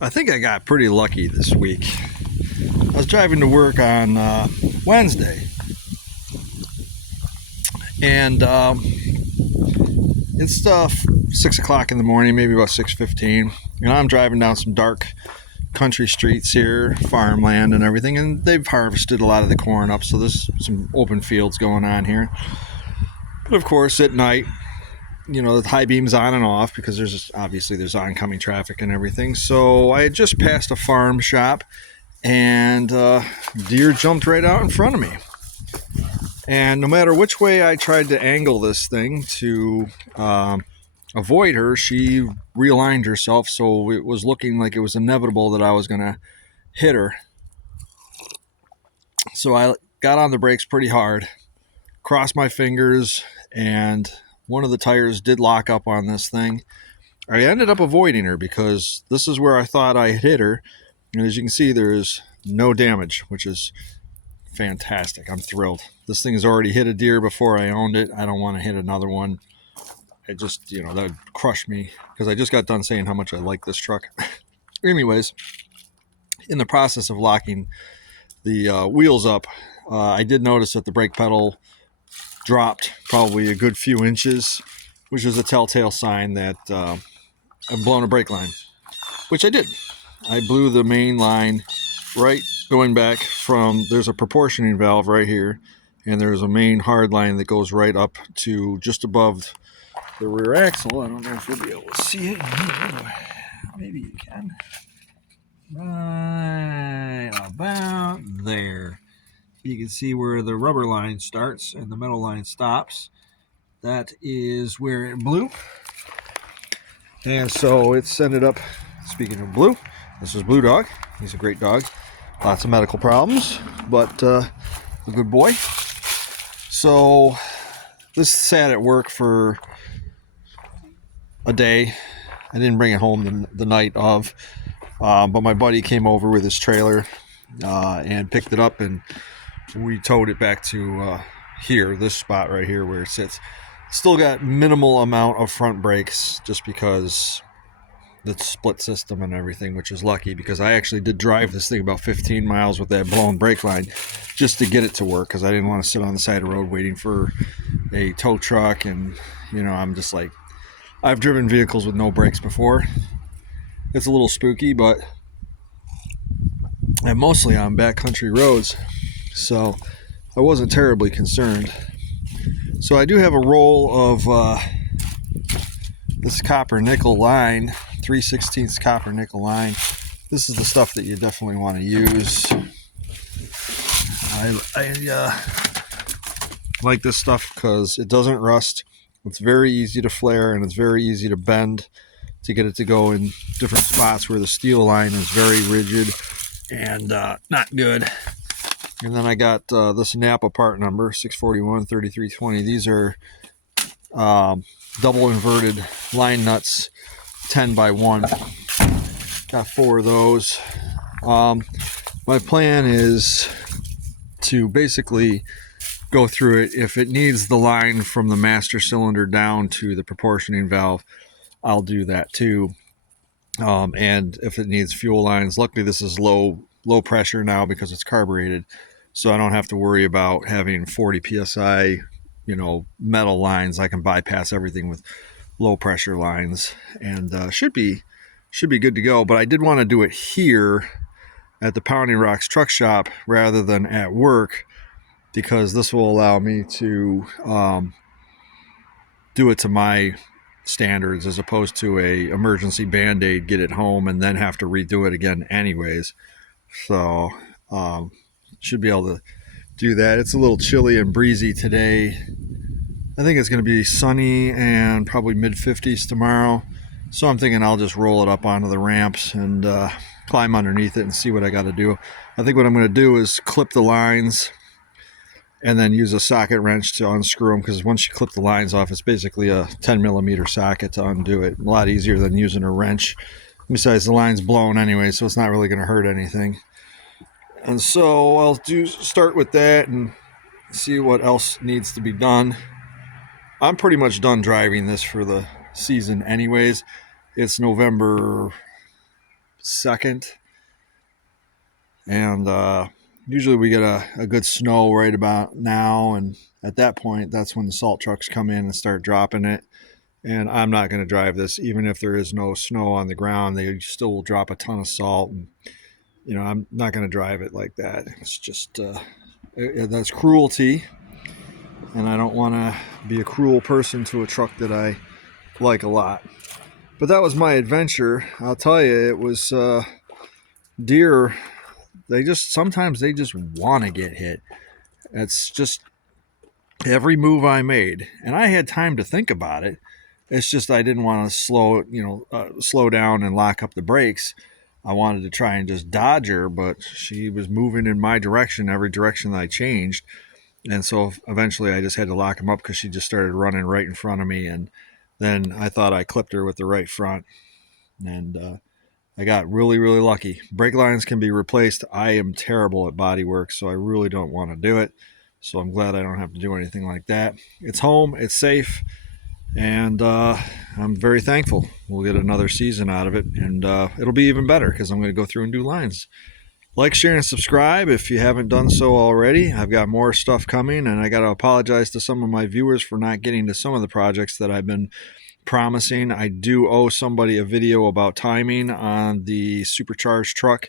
I think I got pretty lucky this week. I was driving to work on Wednesday, and it's 6 o'clock in the morning, maybe about 6:15. And I'm driving down some dark country streets here, farmland and everything, and they've harvested a lot of the corn up, so there's some open fields going on here. But of course, at night, the high beam's on and off because there's oncoming traffic and everything. So I had just passed a farm shop, and deer jumped right out in front of me. And no matter which way I tried to angle this thing to avoid her, she realigned herself, so it was looking like it was inevitable that I was going to hit her. So I got on the brakes pretty hard, crossed my fingers, and one of the tires did lock up on this thing. I ended up avoiding her because this is where I thought I had hit her. And as you can see, there's no damage, which is fantastic. I'm thrilled. This thing has already hit a deer before I owned it. I don't want to hit another one. It just, that would crush me because I just got done saying how much I like this truck. Anyways, in the process of locking the wheels up, I did notice that the brake pedal dropped probably a good few inches, which was a telltale sign that I've blown a brake line, which I did. I blew the main line right going back from, there's a proportioning valve right here, and there's a main hard line that goes right up to just above the rear axle. I don't know if you'll be able to see it here. Maybe you can. Right about there. You can see where the rubber line starts and the metal line stops. That is where it blew. And so it's ended up, speaking of Blue, this is Blue Dog. He's a great dog. Lots of medical problems, but a good boy. So this sat at work for a day. I didn't bring it home the night of, but my buddy came over with his trailer and picked it up, and we towed it back to here, this spot right here where it sits. Still got minimal amount of front brakes just because the split system and everything, which is lucky because I actually did drive this thing about 15 miles with that blown brake line just to get it to work because I didn't want to sit on the side of the road waiting for a tow truck. And I'm just like, I've driven vehicles with no brakes before. It's a little spooky, but I'm mostly on backcountry roads, so I wasn't terribly concerned. So I do have a roll of this copper nickel line, 3/16 copper nickel line. This is the stuff that you definitely want to use. I like this stuff because it doesn't rust. It's very easy to flare, and it's very easy to bend to get it to go in different spots where the steel line is very rigid and not good. And then I got this Napa part number, 641-3320. These are double inverted line nuts, 10 by 1. Got 4 of those. My plan is to basically go through it. If it needs the line from the master cylinder down to the proportioning valve, I'll do that too. And if it needs fuel lines, luckily this is low pressure now because it's carbureted, so I don't have to worry about having 40 psi metal lines. I can bypass everything with low pressure lines, and should be good to go. But I did want to do it here at the Pounding Rocks truck shop rather than at work because this will allow me to do it to my standards as opposed to a emergency band-aid, get it home and then have to redo it again anyways. So should be able to do that. It's a little chilly and breezy today. I think it's going to be sunny and probably mid-50s tomorrow, so I'm thinking I'll just roll it up onto the ramps and climb underneath it and see what I got to do. I think what I'm going to do is clip the lines and then use a socket wrench to unscrew them, because once you clip the lines off, it's basically a 10 millimeter socket to undo it. A lot easier than using a wrench. Besides, the line's blown anyway, so it's not really going to hurt anything. And so I'll start with that and see what else needs to be done. I'm pretty much done driving this for the season anyways. It's November 2nd. And usually we get a good snow right about now. And at that point, that's when the salt trucks come in and start dropping it. And I'm not going to drive this, even if there is no snow on the ground. They still will drop a ton of salt. And, I'm not going to drive it like that. It's just, that's cruelty. And I don't want to be a cruel person to a truck that I like a lot. But that was my adventure. I'll tell you, it was deer. Sometimes they just want to get hit. It's just every move I made, and I had time to think about it. It's just I didn't want to slow down and lock up the brakes. I wanted to try and just dodge her, but she was moving in my direction, every direction that I changed. And so eventually I just had to lock him up because she just started running right in front of me. And then I thought I clipped her with the right front. And I got really, really lucky. Brake lines can be replaced. I am terrible at body work, so I really don't want to do it. So I'm glad I don't have to do anything like that. It's home. It's safe. And I'm very thankful. We'll get another season out of it. And it'll be even better because I'm going to go through and do lines. Like, share, and subscribe if you haven't done so already. I've got more stuff coming, and I got to apologize to some of my viewers for not getting to some of the projects that I've been promising. I do owe somebody a video about timing on the supercharged truck.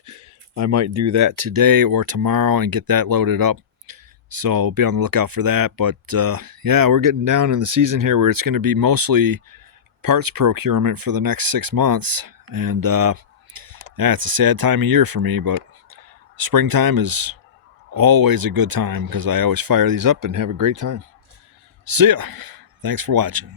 I might do that today or tomorrow and get that loaded up. So be on the lookout for that. But yeah, we're getting down in the season here where it's going to be mostly parts procurement for the next 6 months. And yeah, it's a sad time of year for me, but springtime is always a good time because I always fire these up and have a great time. See ya. Thanks for watching.